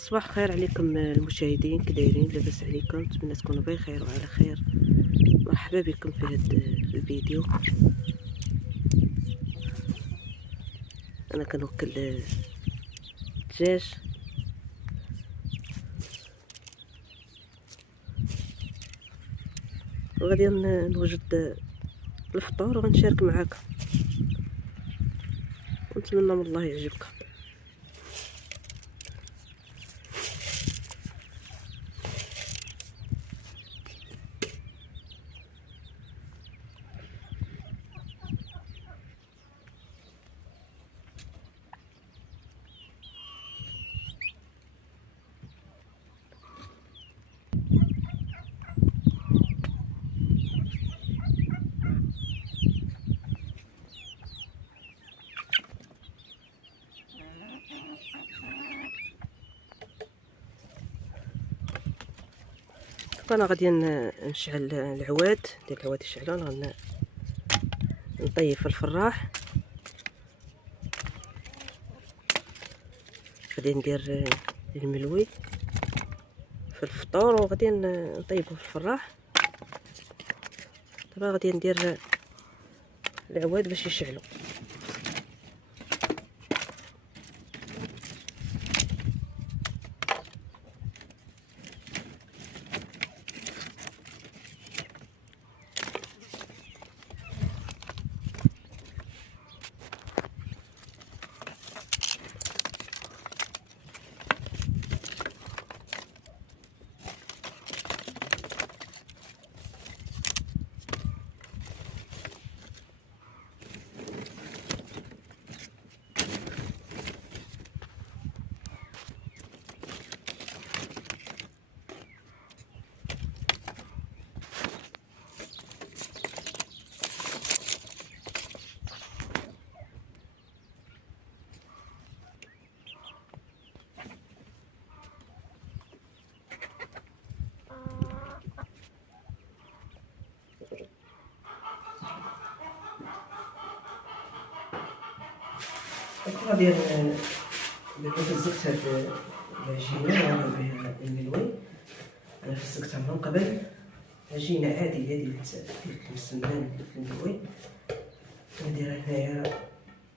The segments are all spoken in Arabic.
صباح الخير عليكم المشاهدين، كي دايرين؟ لاباس عليكم؟ نتمنى تكونوا بخير وعلى خير. مرحبا بكم في هذا الفيديو. انا كنوكل الدجاج، وغادي نوجد الفطور وغنشارك معاكم، ونتمنى من الله يعجبكم. انا غادي نشعل العواد ديال العواد يشعلون، نطيب في الفراح. غادي ندير الملوي في الفطور، وغادي نطيبه في الفراح. دابا غادي ندير العواد باش يشعلوا. غادي فزقت هاد العجينه بها الملوي. انا فزقتها من قبل، عجينه عاديه ديال المسمن الملوي. ندير هنايا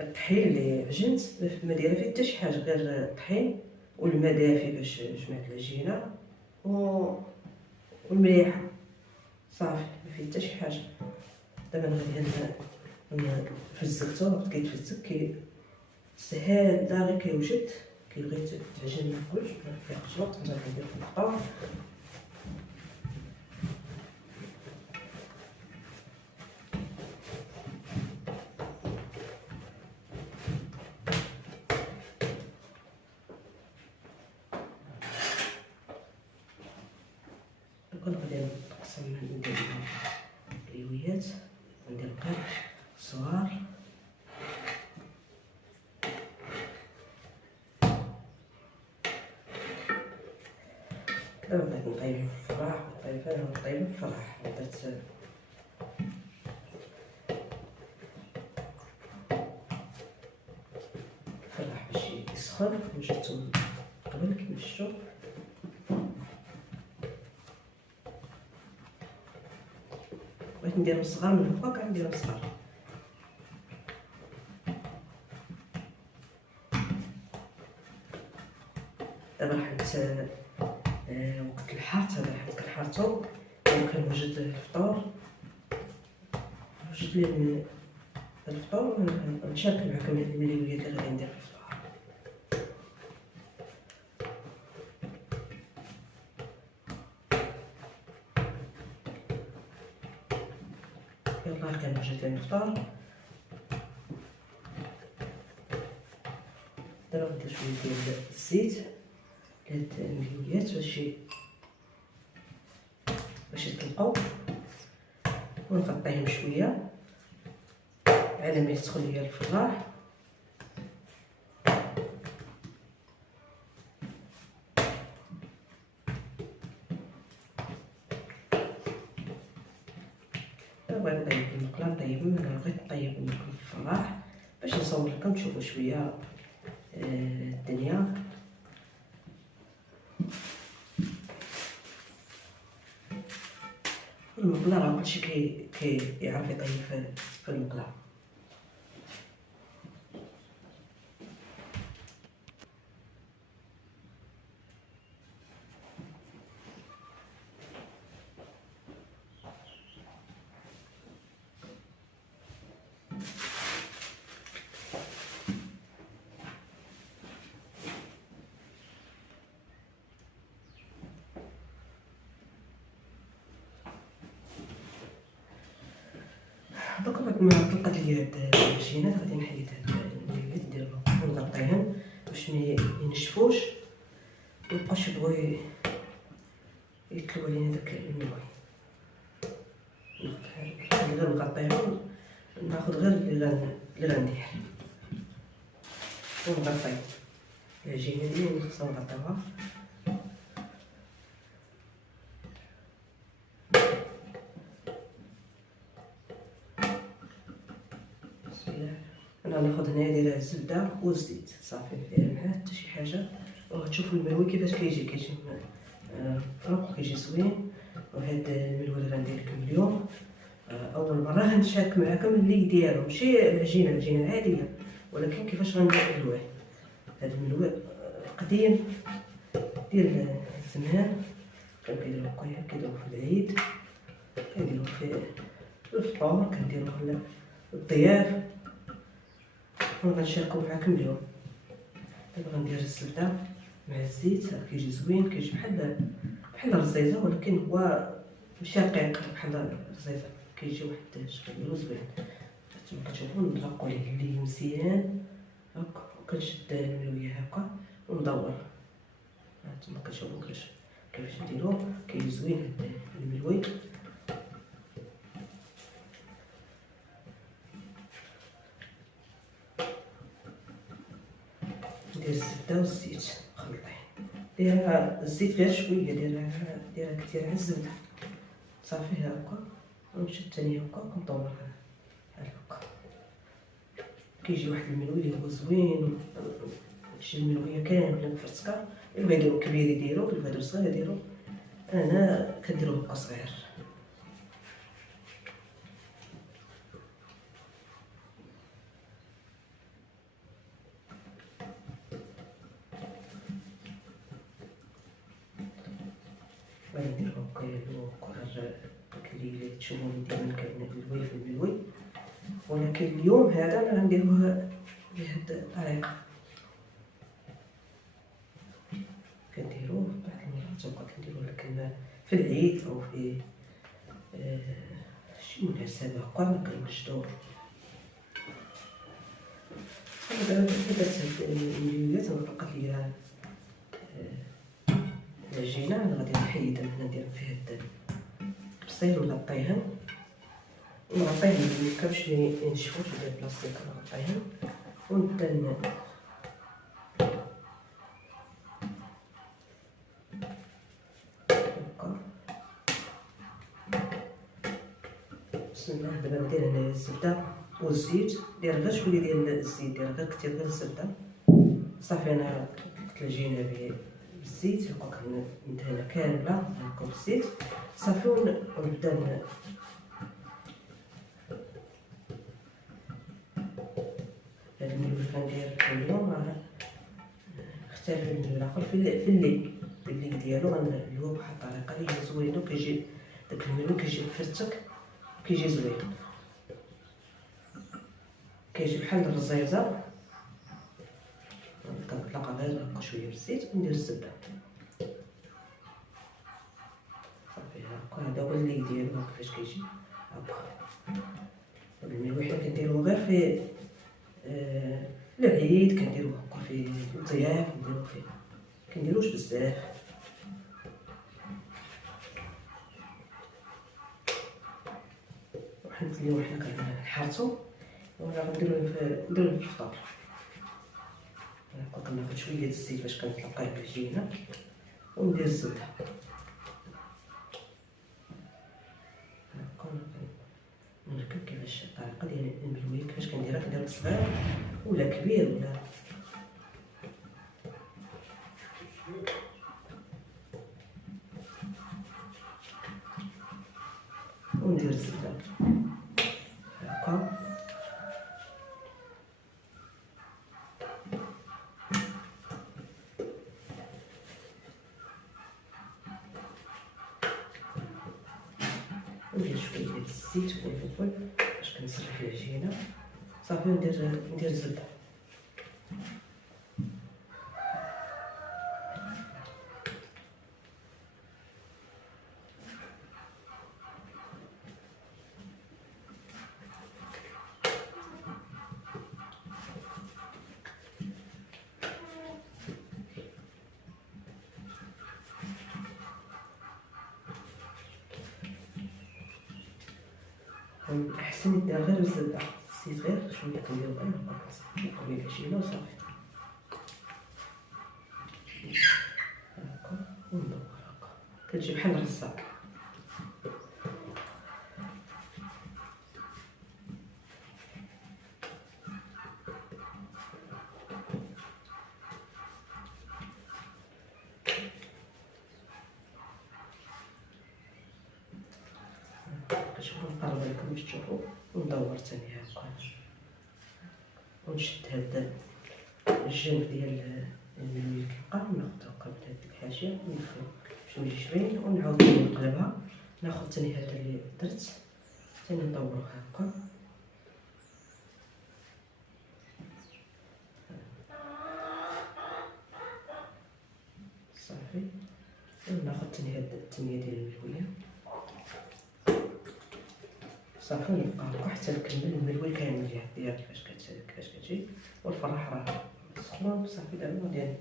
الطحين اللي عجنت، ما دايره فيه حتى شي حاجه غير الطحين والماء دافي باش جمعت العجينه والمليحه صافي، ما فيه حتى شي حاجه. دابا غادي فزقته، وقت كيتفزق سهل دا غير كيوجد. كي بغيت تعجن ما تقولش ما كياخدش وقت، نقدر ندير في الفطور. غادي نقسم ندير الكريويات، ندير القرع الصغار. دابا بغيت نطيب في الفراح، نطيب في الفراح. درت الفراح باش يسخن، وجدتو قبل كيما شفتو. بغيت نديرهم صغار من هكا، كنديرهم صغار. دابا حيت وقت الحار، حيت كنحرطو وكنوجد الفطور، وجد لي الفطور ونشارك معكم المليويات اللي غادي ندير في الفطور. يلا كنوجد لنا الفطور. دابا غندير شويه ديال الزيت لهاد المليويات باش يطلقوا، ونغطيهم شويه على ما يدخل ليا الفراح. دابا نطيب المقله، نطيبهم. انا بغيت نطيب المقله في الفراح باش نصور لكم تشوفوا شويه الدنيا. المقله راه كلشي كيعرف يطيب في المقله. دوكا بعد ما طلقت لي هاد العجينات غادي نحيد هاد المليويات نديرهم ونغطيهم باش مينشفوش وميبقاوش يبغيو يطلبوا علينا داك الملوي. غير نغطيهم، ناخد غير اللي غندير ونغطي العجينه ديالي خصنا نغطيوها. انا ناخد هنايا دايره الزبده والزيت صافي، دايره معاه حتى شي حاجه. وغتشوفوا الملوي كيفاش كيجي فرق وكيجي زوين. وهاد الملوي اللي غندير لكم اليوم اول مره غنشارك معكم اللي ديالو، ماشي العجينه العاديه، ولكن كيفاش غندير الملوي. هاد الملوي قديم ديال زمان، كانوا كيديروه هكايا، كيديروه في العيد، كنديروه في الفطور، كنديروه للضياف. وغنشاركو معاكم اليوم. دابا غندير الزبده مع الزيت، كيجي زوين، كيجي بحال الرزيزه، ولكن هو ماشي رقيق بحال الرزيزه، كيجي واحد الشكل ديالو زوين. كما كتشوفوا نطلقو ليه مزيان هكا، وكنشد الملويه هكا وندور. هانتوما كتشوفوا كيفاش نديروه، كيجي زوين هاد الملوي. ندير الزبده والزيت مخلطين، دايره الزيت غير شويه، دايره كثير على الزبده صافي هكا. ونمشي الثانيه هكا كندورها بحال هكا، كيجي واحد الملوي اللي هو زوين. هادشي الملويه كامله مفرتكه، اللي بغا يديرو كبير يديرو، اللي بغا يديرو صغير يديرو. انا كنديرو هكا صغير. غادي نديرو هكا كرر داك اللي تشوفوني ديما كنلوي في الملوي، ولكن اليوم هذا انا غنديروه بهاد الطريقه. كنديروه بعض المرات هكا، كنديروه لكن في العيد او في شي مناسبه هكا كنوجدوه. دابا درت هاد المليويات وبقات ليا العجينه، انا غادي نحيدها من هنا، ندير فيها هاد البصيل ونغطيهم باش مينشفوش. ندير بلاصتيك نغطيهم ونبدا هكا. بسم الله. دابا ندير هنايا الزبده والزيت، دير غير شويه ديال الزيت، دير غير كثير غير الزبده صافي. انا طلقت العجينه بالزيت هكا، كندهنها كامله هكا بالزيت صافي. ونبدا هاد الملوي اللي غندير اليوم راه اختلف من الملوي الاخر في الليل ديالو. غنلوه بواحد الطريقه اللي هي زوينه، وكيجي داك الملوي كيجي مفرتك وكيجي زوين، كيجي بحال الرزيزه. كنطلقها غير هكا شويه بالزيت وندير الزبده صافي هكا. هذا هو اللي ديالو كيفاش كيجي هكا. الملوي حنا كنديروه غير في العيد، كنديروه هكا في الضياف، كنديروه فيه، كنديروش بزاف. وحنا اليوم حنا كنحرصو ولا غنديرو في الفطور. هكا كناخد شويه ديال الزيت باش كنطلقيه بالعجينه وندير الزبده هكا. نركب كيفاش الطريقه ديال الملويه، كيفاش كنديرها صغير ولا كبير ولا. وندير الزبده هكا. ندير شويه ديال الزيت والفلفل باش كنسرح العجينه صافي. ندير الزبده. احسن يدير غير الزبده، الزيت غير شويه كنديرو غير نقلبو العجينه وصافي هكا. وندور هكا كتجي بحال الرزاق. كتشوفو نقرب لكم باش تشوفو. وندور تاني هكا ونشد هاد الجنب ديال الملوي كيبقى وناخدو هكا بهاد الحاشيه ونلفو باش ما يجيش باين ونعاود نقلبها. ناخد تاني هذا اللي درت تاني ندوره هكا صافي. وناخد تاني هاد التميه ديال الملويه صافي. ونبقى هكا حتى نكمل الملوي كامل ديالها كيفاش كتجي. والفراح راه سخون صافي. دابا غادي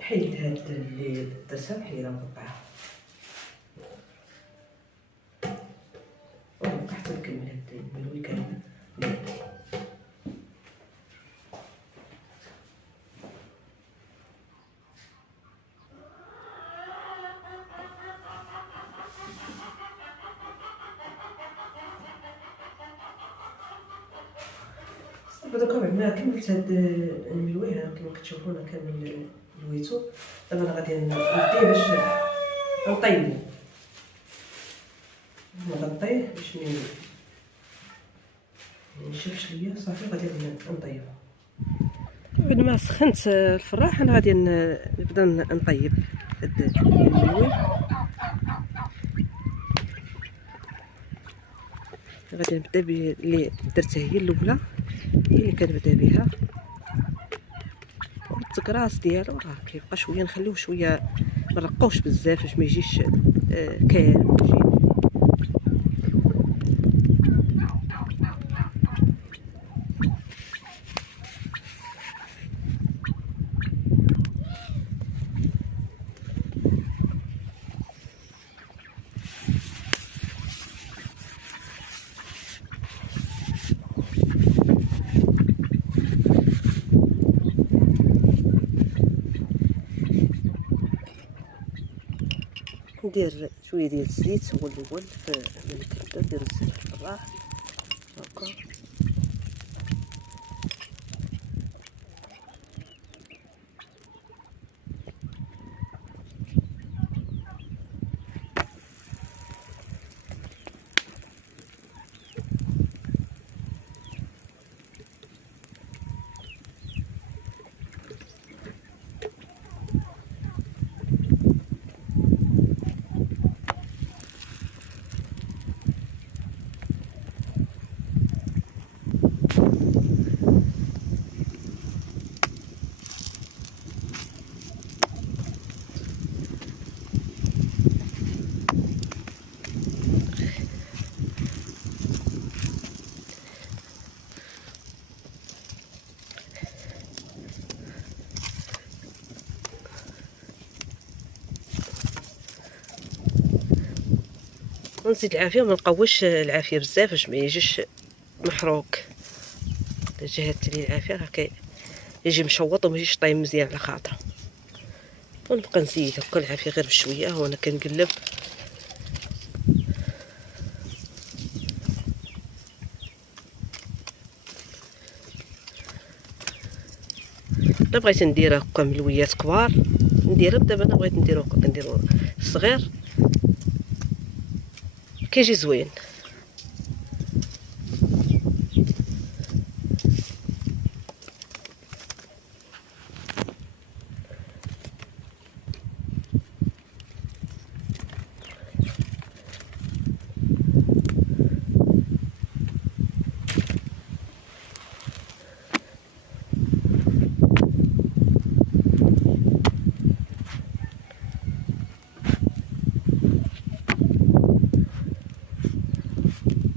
نحيد هاد اللي درتها نحيدها نقطعها ونبقى حتى نكمل هاد الملوي كامل. دوكا بعد ما كملت هاد الملوي هنا كما كتشوفوا انا كامل لويتو. دابا انا غادي نديه باش نطيبو. نغطيه باش ينشف شويه صافي. غادي نطيبو. بعد ما سخنت الفراح انا غادي نبدا نطيب هاد الملوي. غادي نبدا باللي درتها هي الاولى، هي اللي كنبدا بها. التكراس ديالو راه كيبقى شويه نخليوه شويه ما نرقوش بزاف باش ما يجيش كاين. ندير شويه ديال الزيت هو الاول في الكبده. ندير الزيت في الفراح هكا ونزيد العافيه. ما نقويش العافيه بزاف باش ما يجيش محروق. جهدت ليه العافيه راه يجي مشوط وما يجيش طايب مزيان على خاطره. ونبقى نزيد هكا العافيه غير بشويه وانا كنقلب. الا بغيت ندير هكا ملويات كبار نديرهم. دابا انا بغيت نديرو هكا كنديرو الصغير كيجي زوين.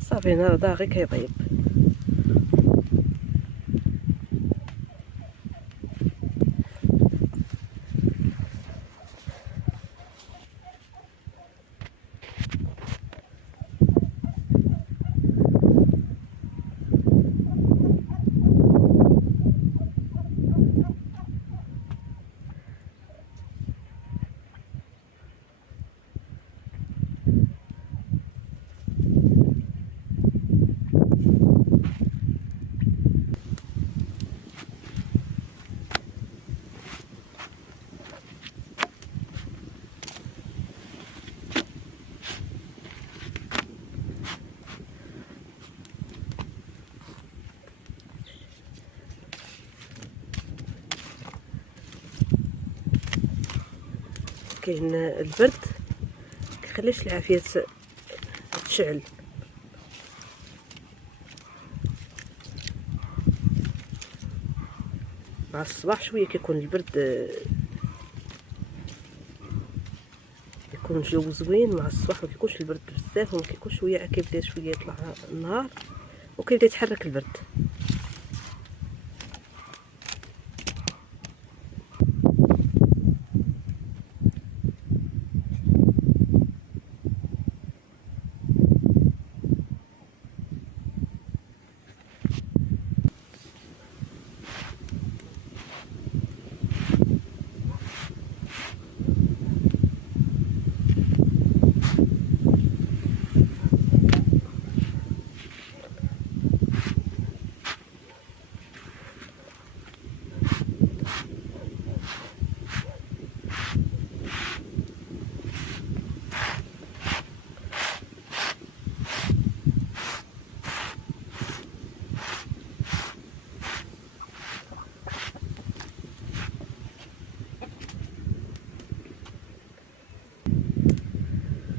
صافي نهار داغي كيطيب. كاين البرد كيخليش العافيه تشعل. مع الصباح شويه كيكون البرد، كيكون الجو زوين مع الصباح، ما كيكونش البرد بزاف وما كيكونش شويه، كيبدا شويه يطلع النهار وكيبدا يتحرك البرد.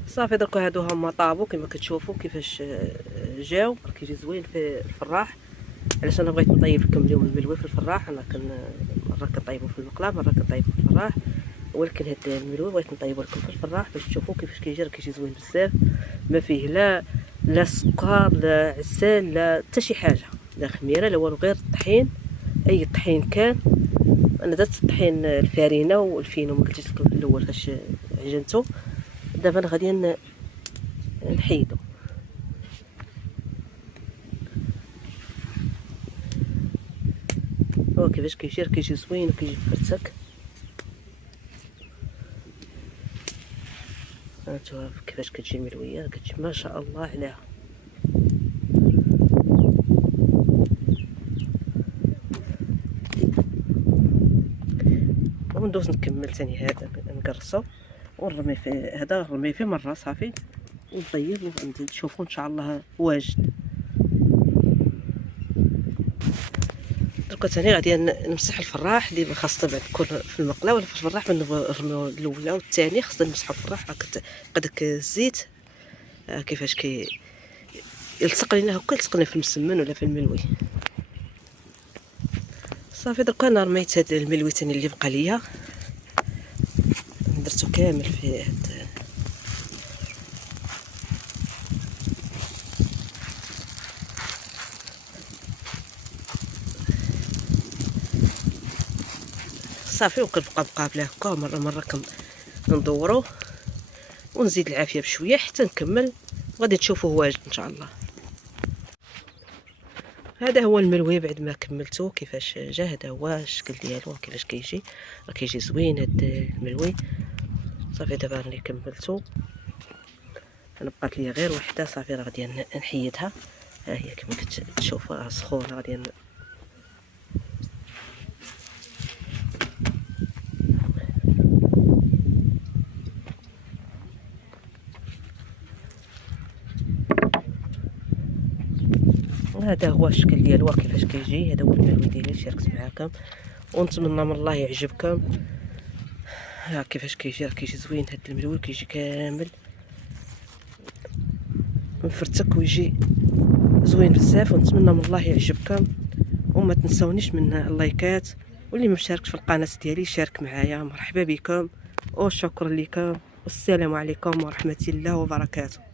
صافي دركا هادو هما طابو كما كتشوفوا كيفاش جاو. كيجي زوين في الفراح. علاش انا بغيت نطيب لكم اليوم الملوي في الفراح. انا مره كنطيبو في المقله، مره كنطيبو في الفراح، ولكن هاد الملوي بغيت نطيبو لكم في الفراح باش تشوفوا كيفاش كيجي. كيجي زوين بزاف، ما فيه لا سكر لا عسل لا حتى شي حاجه، لا خميره لا والو، غير الطحين. اي طحين كان. انا درت الطحين الفارينه والفينو ما قلتش لكم في الاول فاش عجنته. دابا انا غادي نحيدو. هو كيفاش كيجي زوين وكيجي فرتك. هانتوما كيفاش كتجي الملويه، كتجي ما شاء الله عليها. وندوز نكمل ثاني هذا نقرصو ونرمي فيه. هذا نرمي فيه مره صافي ونطيب ونشوفوا ان شاء الله واجد. دركا ثاني غادي نمسح الفراح اللي خاص طبعا تكون في المقله ولا في الفراح. من نرميو الاولى والثاني خاصنا نمسحوا الفراح. داك الزيت كيفاش يلصق لينا هكا، يلصق لنا في المسمن ولا في الملوي. صافي دركا انا رميت هاد الملوي ثاني اللي بقى ليا، درتو كامل في هاد. صافي وكنبقى بلا هكا مره كندورو ونزيد العافيه بشويه حتى نكمل. غادي تشوفوه واجد ان شاء الله. هذا هو الملوي بعد ما كملته كيفاش جا. هذا هو الشكل ديالو كيفاش كيجي. راه كيجي زوين هاد الملوي. صافي دابا راني كملته. انا بقات لي غير وحده صافي راه غادي نحيدها. ها هي كما كتشوفوا راه سخونه. غادي هذا هو الشكل ديالو كيفاش كيجي. هذا هو الملوي ديالي شاركت معاكم، ونتمنى من الله يعجبكم. ها كيفاش كيجي، راه كيجي زوين هذا الملوي، كيجي كامل مفرتك ويجي زوين بزاف. ونتمنى من الله يعجبكم، وما تنسونيش من اللايكات، واللي ما مشاركش في القناه ديالي يشارك معايا. مرحبا بكم وشكرا لكم، والسلام عليكم ورحمه الله وبركاته.